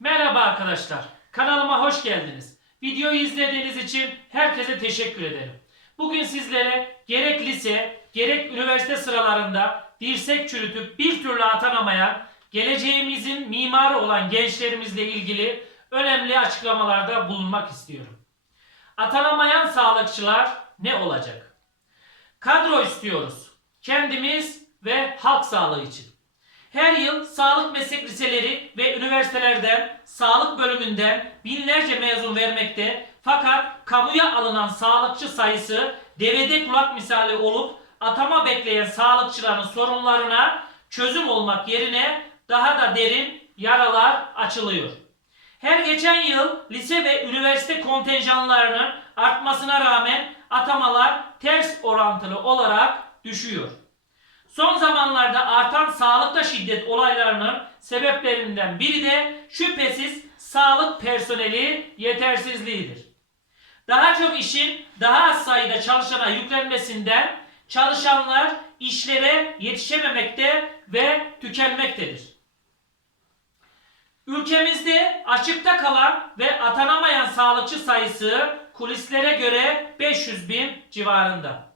Merhaba arkadaşlar. Kanalıma hoş geldiniz. Videoyu izlediğiniz için herkese teşekkür ederim. Bugün sizlere gerek lise, gerek üniversite sıralarında dirsek çürütüp bir türlü atanamayan, geleceğimizin mimarı olan gençlerimizle ilgili önemli açıklamalarda bulunmak istiyorum. Atanamayan sağlıkçılar ne olacak? Kadro istiyoruz. Kendimiz ve halk sağlığı için. Her yıl sağlık meslek liseleri ve üniversitelerden, sağlık bölümünden binlerce mezun vermekte fakat kamuya alınan sağlıkçı sayısı devede kulak misali olup atama bekleyen sağlıkçıların sorunlarına çözüm olmak yerine daha da derin yaralar açılıyor. Her geçen yıl lise ve üniversite kontenjanlarının artmasına rağmen atamalar ters orantılı olarak düşüyor. Son zamanlarda artan sağlıkta şiddet olaylarının sebeplerinden biri de şüphesiz sağlık personeli yetersizliğidir. Daha çok işin daha az sayıda çalışana yüklenmesinden çalışanlar işlere yetişememekte ve tükenmektedir. Ülkemizde açıkta kalan ve atanamayan sağlıkçı sayısı kulislere göre 500 bin civarında.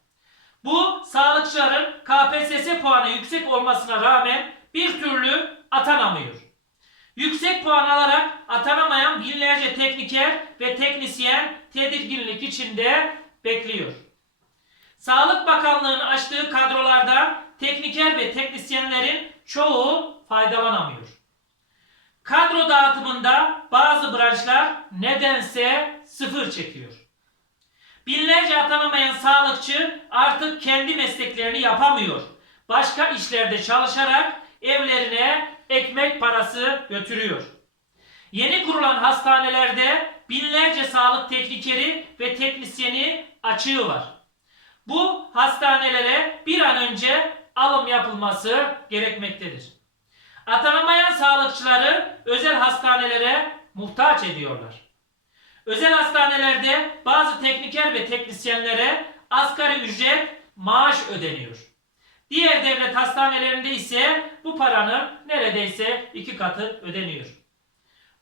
Bu sağlıkçıların KPSS puanı yüksek olmasına rağmen bir türlü atanamıyor. Yüksek puan alarak atanamayan binlerce tekniker ve teknisyen tedirginlik içinde bekliyor. Sağlık Bakanlığı'nın açtığı kadrolardan tekniker ve teknisyenlerin çoğu faydalanamıyor. Kadro dağıtımında bazı branşlar nedense sıfır çekiyor. Binlerce atanamayan sağlıkçı artık kendi mesleklerini yapamıyor. Başka işlerde çalışarak evlerine ekmek parası götürüyor. Yeni kurulan hastanelerde binlerce sağlık teknikeri ve teknisyeni açığı var. Bu hastanelere bir an önce alım yapılması gerekmektedir. Atanamayan sağlıkçıları özel hastanelere muhtaç ediyorlar. Özel hastanelerde bazı tekniker ve teknisyenlere asgari ücret maaş ödeniyor. Diğer devlet hastanelerinde ise bu paranın neredeyse iki katı ödeniyor.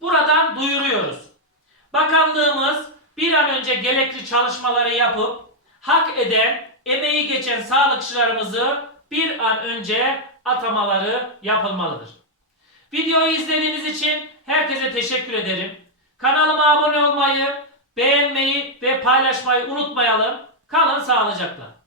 Buradan duyuruyoruz. Bakanlığımız bir an önce gerekli çalışmaları yapıp hak eden, emeği geçen sağlıkçılarımızı bir an önce atamaları yapılmalıdır. Videoyu izlediğiniz için herkese teşekkür ederim. Kanalıma abone olmayı, beğenmeyi ve paylaşmayı unutmayalım. Kalın sağlıcakla.